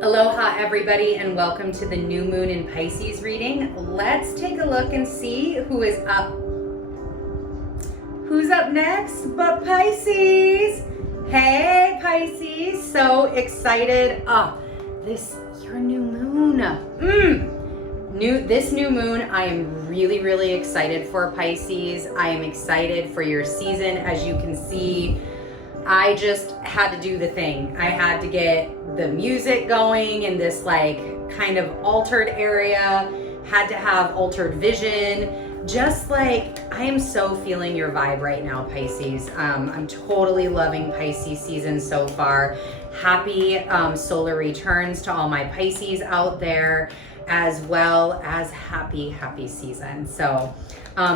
Aloha everybody, and welcome to the new moon in Pisces reading. Let's take a look and see who is up. Who's up next but Pisces? Hey Pisces, so excited. Your new moon. This new moon, I am really excited for Pisces. I am excited for your season. As you can see, I just had to do the thing. I had to get the music going in this like kind of altered area, had to have altered vision. Just like, I am so feeling your vibe right now, Pisces. I'm totally loving Pisces season so far. Happy solar returns to all my Pisces out there, as well as happy season. So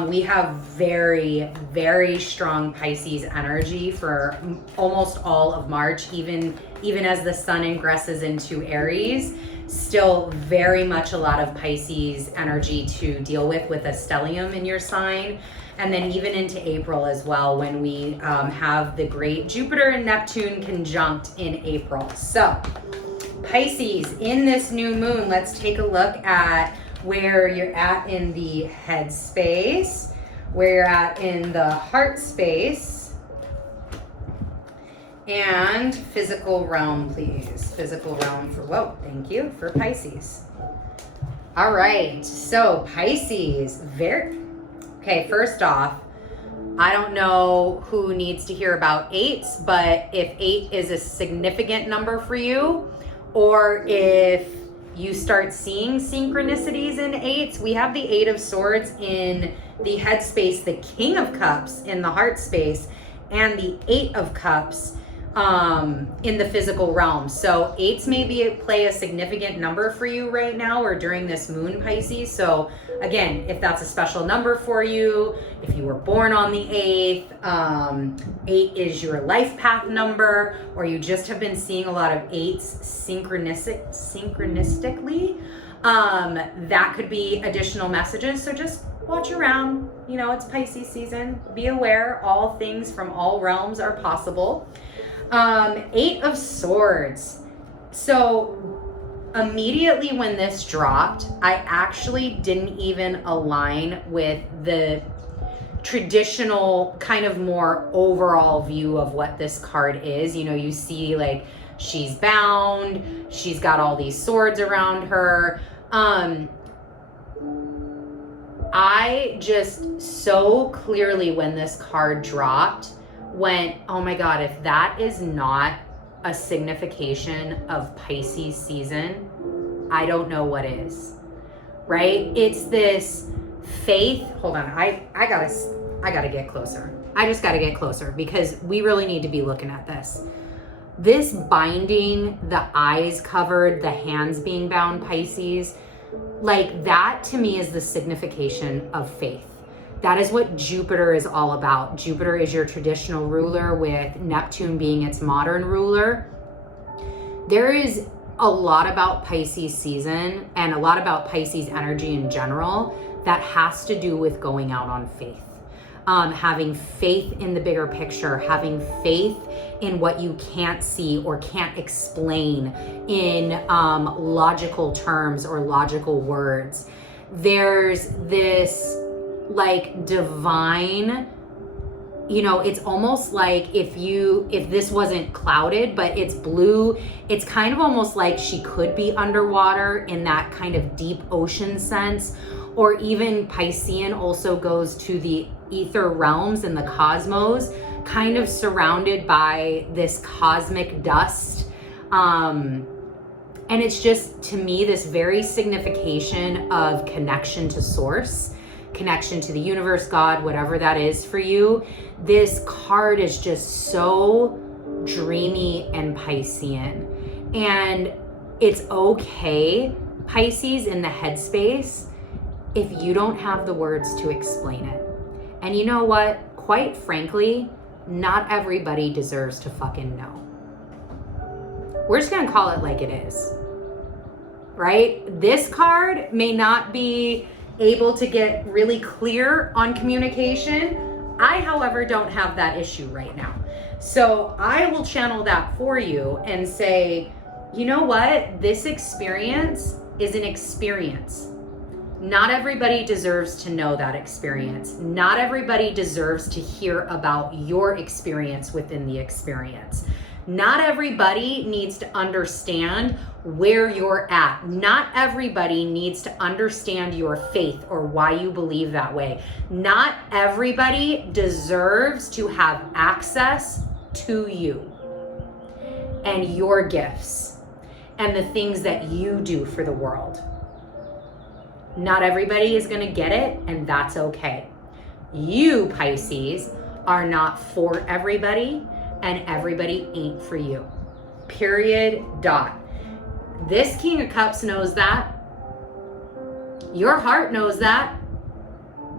we have very strong Pisces energy for almost all of March, even as the sun ingresses into Aries. Still very much a lot of Pisces energy to deal with a stellium in your sign. And then even into April as well, when we have the great Jupiter and Neptune conjunct in April. So Pisces, in this new moon, let's take a look at where you're at in the head space, where you're at in the heart space, and physical realm, please. Physical realm thank you, for Pisces. All right, so Pisces, okay, first off, I don't know who needs to hear about 8s, but if 8 is a significant number for you, or if you start seeing synchronicities in 8s, we have the 8 of Swords in the head space, the King of Cups in the heart space, and the 8 of Cups in the physical realm. So 8s maybe play a significant number for you right now or during this moon, Pisces. So again, if that's a special number for you, if you were born on the 8th, 8 is your life path number, or you just have been seeing a lot of 8s synchronistically, that could be additional messages. So just watch around. You know, it's Pisces season. Be aware, all things from all realms are possible. 8 of Swords. So immediately when this dropped, I actually didn't even align with the traditional kind of more overall view of what this card is. You know, you see like she's bound, she's got all these swords around her. I just so clearly, when this card dropped, went, oh my God, if that is not a signification of Pisces season, I don't know what is, right? It's this faith. Hold on, I gotta get closer. I just gotta get closer because we really need to be looking at this. This binding, the eyes covered, the hands being bound, Pisces, like that to me is the signification of faith. That is what Jupiter is all about. Jupiter is your traditional ruler, with Neptune being its modern ruler. There is a lot about Pisces season and a lot about Pisces energy in general that has to do with going out on faith. Having faith in the bigger picture, having faith in what you can't see or can't explain in logical terms or logical words. There's this like divine, you know, it's almost like if this wasn't clouded but it's blue, it's kind of almost like she could be underwater in that kind of deep ocean sense. Or even Piscean also goes to the ether realms and the cosmos, kind of surrounded by this cosmic dust. And it's just, to me, this very signification of connection to source, connection to the universe, God, whatever that is for you. This card is just so dreamy and Piscean. And it's okay, Pisces, in the headspace, if you don't have the words to explain it. And you know what? Quite frankly, not everybody deserves to fucking know. We're just gonna call it like it is, right? This card may not be able to get really clear on communication. I, however, don't have that issue right now. So I will channel that for you and say, you know what? This experience is an experience. Not everybody deserves to know that experience. Not everybody deserves to hear about your experience within the experience. Not everybody needs to understand where you're at. Not everybody needs to understand your faith or why you believe that way. Not everybody deserves to have access to you and your gifts and the things that you do for the world. Not everybody is going to get it, and that's okay. You, Pisces, are not for everybody, and everybody ain't for you. Period. Dot. This King of Cups knows that. Your heart knows that.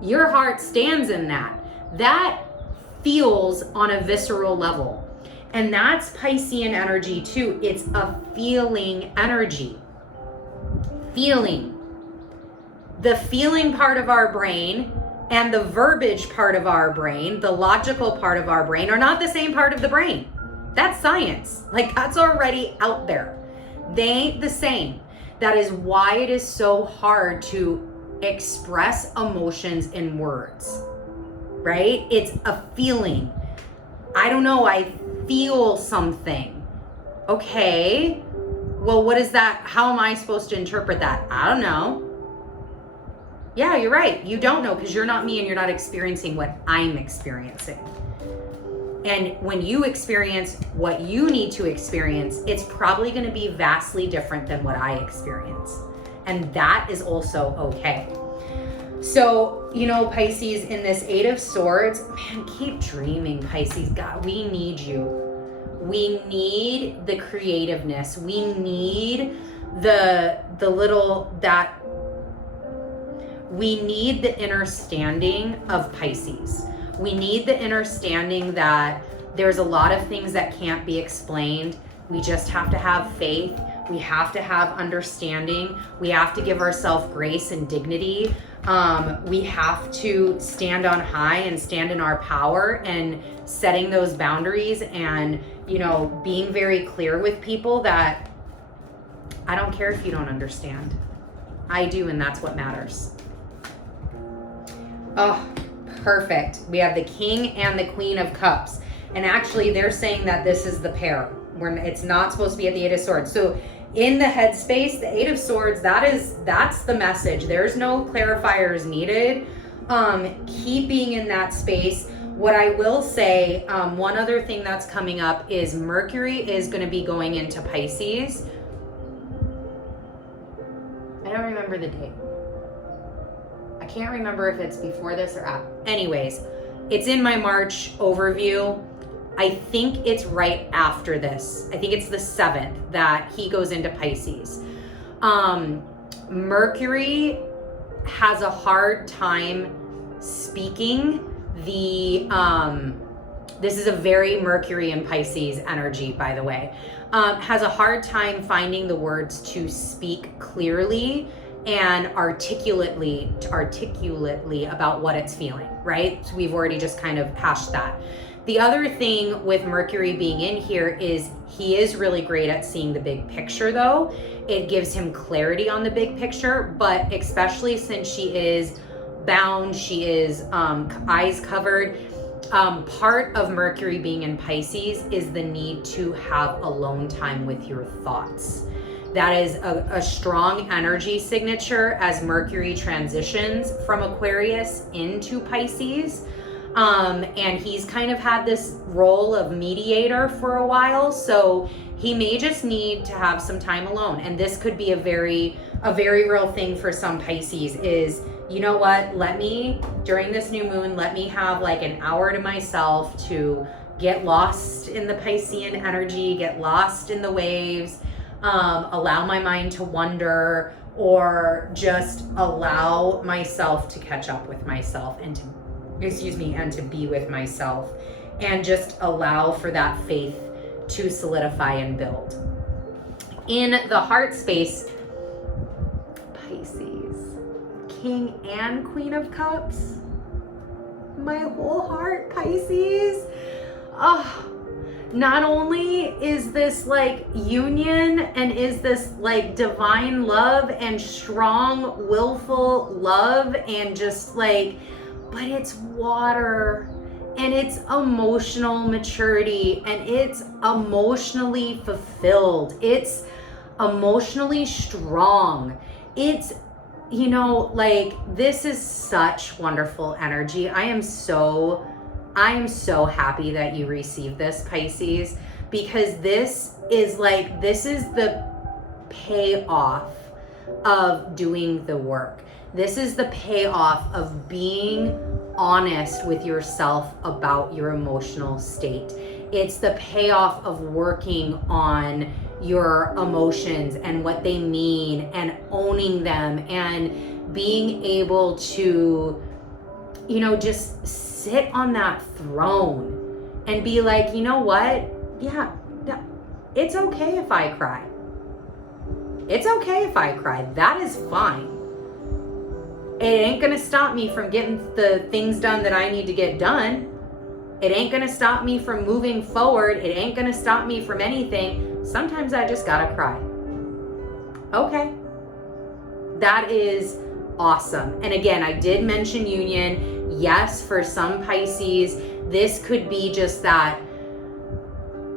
Your heart stands in that. That feels on a visceral level. And that's Piscean energy too. It's a feeling energy. Feeling. The feeling part of our brain and the verbiage part of our brain, the logical part of our brain, are not the same part of the brain. That's science. Like, that's already out there. They ain't the same. That is why it is so hard to express emotions in words, right? It's a feeling. I don't know, I feel something. Okay, well, what is that? How am I supposed to interpret that? I don't know. Yeah, you're right. You don't know because you're not me and you're not experiencing what I'm experiencing. And when you experience what you need to experience, it's probably going to be vastly different than what I experience. And that is also okay. So, you know, Pisces, in this 8 of Swords, man, keep dreaming, Pisces. God, we need you. We need the creativeness. We need we need the understanding of Pisces. We need the understanding that there's a lot of things that can't be explained. We just have to have faith. We have to have understanding. We have to give ourselves grace and dignity. We have to stand on high and stand in our power and setting those boundaries and, you know, being very clear with people that I don't care if you don't understand. I do, and that's what matters. Oh, perfect. We have the King and the Queen of Cups. And actually, they're saying that this is the pair. It's not supposed to be at the 8 of Swords. So in the headspace, the 8 of Swords, that's the message. There's no clarifiers needed. Keep being in that space. What I will say, one other thing that's coming up is Mercury is going to be going into Pisces. I don't remember the date. I can't remember if it's before this or after. Anyways, it's in my March overview. I think it's right after this. I think it's the 7th that he goes into Pisces. Mercury has a hard time speaking this is a very Mercury and Pisces energy, by the way. Has a hard time finding the words to speak clearly and articulately about what it's feeling, right? So we've already just kind of hashed that. The other thing with Mercury being in here is he is really great at seeing the big picture, though. It gives him clarity on the big picture, but especially since she is bound, she is eyes covered. Part of Mercury being in Pisces is the need to have alone time with your thoughts. That is a strong energy signature as Mercury transitions from Aquarius into Pisces. And he's kind of had this role of mediator for a while, so he may just need to have some time alone. And this could be a very real thing for some Pisces is, you know what, during this new moon, let me have like an hour to myself to get lost in the Piscean energy, get lost in the waves, allow my mind to wander, or just allow myself to catch up with myself and to be with myself, and just allow for that faith to solidify and build. In the heart space, Pisces, King and Queen of Cups, my whole heart, Pisces. Oh, not only is this like union and is this like divine love and strong willful love and just like, but it's water and it's emotional maturity and it's emotionally fulfilled. It's emotionally strong. It's, you know, like this is such wonderful energy. I am so happy that you received this, Pisces, because this is the payoff of doing the work. This is the payoff of being honest with yourself about your emotional state. It's the payoff of working on your emotions and what they mean and owning them and being able to, you know, just sit on that throne and be like, you know what? Yeah, it's okay if I cry. It's okay if I cry. That is fine. It ain't gonna stop me from getting the things done that I need to get done. It ain't gonna stop me from moving forward. It ain't gonna stop me from anything. Sometimes I just gotta cry. Okay. That is awesome. And again, I did mention union. Yes, for some Pisces, this could be just that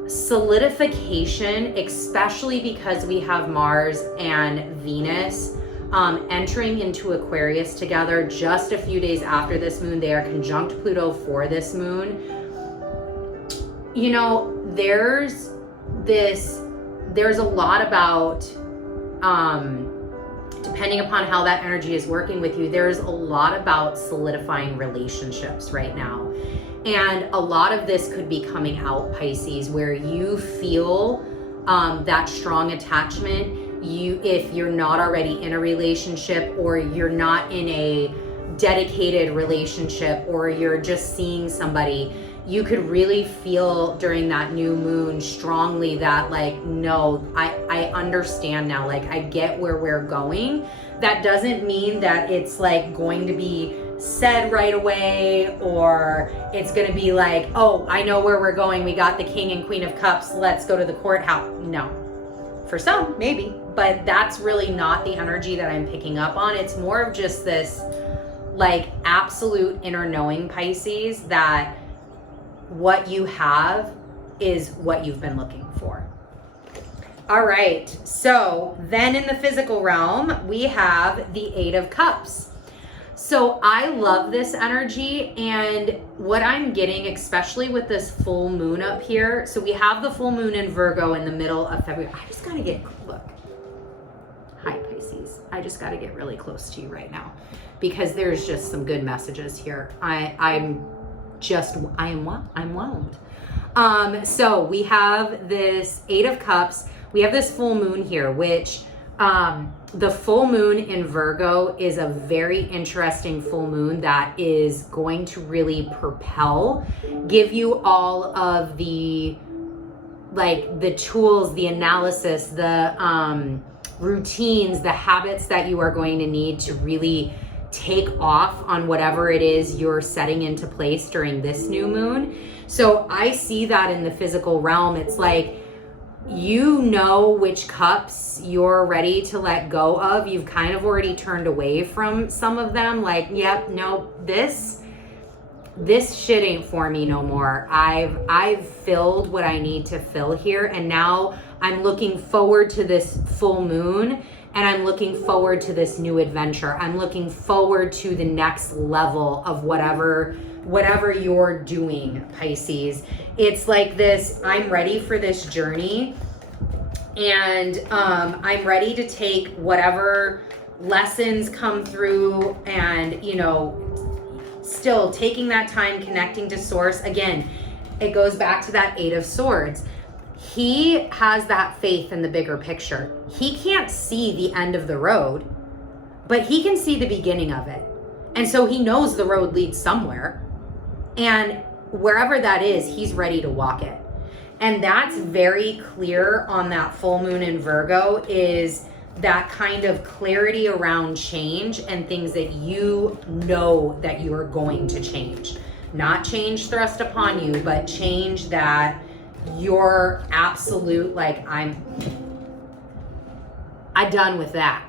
solidification, especially because we have Mars and Venus entering into Aquarius together just a few days after this moon. They are conjunct Pluto for this moon. You know, there's a lot about, depending upon how that energy is working with you, there's a lot about solidifying relationships right now. And a lot of this could be coming out, Pisces, where you feel that strong attachment. If you're not already in a relationship, or you're not in a dedicated relationship, or you're just seeing somebody, you could really feel during that new moon strongly that like, no, I understand now. Like, I get where we're going. That doesn't mean that it's like going to be said right away, or it's going to be like, oh, I know where we're going. We got the King and Queen of Cups. Let's go to the courthouse. No. For some, maybe, but that's really not the energy that I'm picking up on. It's more of just this like absolute inner knowing, Pisces, that what you have is what you've been looking for. All right, so then in the physical realm, we have the 8 of Cups. So I love this energy, and what I'm getting, especially with this full moon up here, so we have the full moon in Virgo in the middle of February. I just gotta look. Hi, Pisces. I just gotta get really close to you right now because there's just some good messages here. I'm whelmed. So we have this 8 of Cups. We have this full moon here, which the full moon in Virgo is a very interesting full moon that is going to really propel, give you all of the tools, the analysis, the routines, the habits that you are going to need to really take off on whatever it is you're setting into place during this new moon. So I see that in the physical realm. It's like, you know which cups you're ready to let go of. You've kind of already turned away from some of them. Like, yep, no, this shit ain't for me no more. I've filled what I need to fill here, and now I'm looking forward to this full moon, and I'm looking forward to this new adventure. I'm looking forward to the next level of whatever you're doing, Pisces. It's like this, I'm ready for this journey, and I'm ready to take whatever lessons come through, and, you know, still taking that time connecting to source. Again, it goes back to that 8 of Swords. He has that faith in the bigger picture. He can't see the end of the road, but he can see the beginning of it. And so he knows the road leads somewhere. And wherever that is, he's ready to walk it. And that's very clear on that full moon in Virgo, is that kind of clarity around change and things that you know that you are going to change. Not change thrust upon you, but change that your absolute, like, I'm done with that.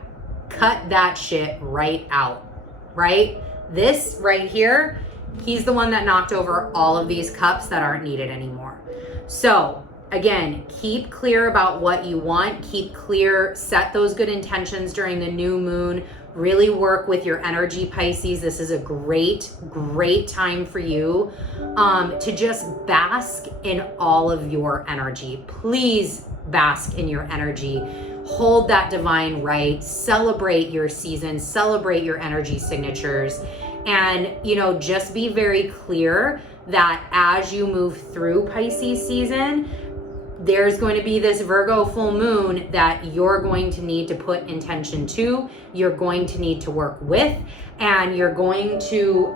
Cut that shit right out, right? This right here, he's the one that knocked over all of these cups that aren't needed anymore. So again, keep clear about what you want, keep clear, set those good intentions during the new moon, really work with your energy, Pisces. This is a great, great time for you to just bask in all of your energy. Please bask in your energy. Hold that divine right, celebrate your season, celebrate your energy signatures, and, you know, just be very clear that as you move through Pisces season, there's going to be this Virgo full moon that you're going to need to put intention to, you're going to need to work with, and you're going to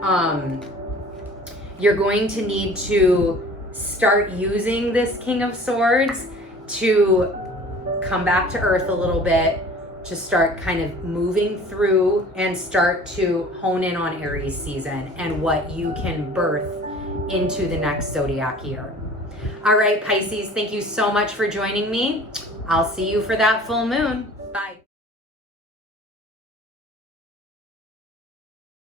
need to start using this King of Swords to come back to earth a little bit, to start kind of moving through and start to hone in on Aries season and what you can birth into the next zodiac year. All right, Pisces, thank you so much for joining me. I'll see you for that full moon. Bye.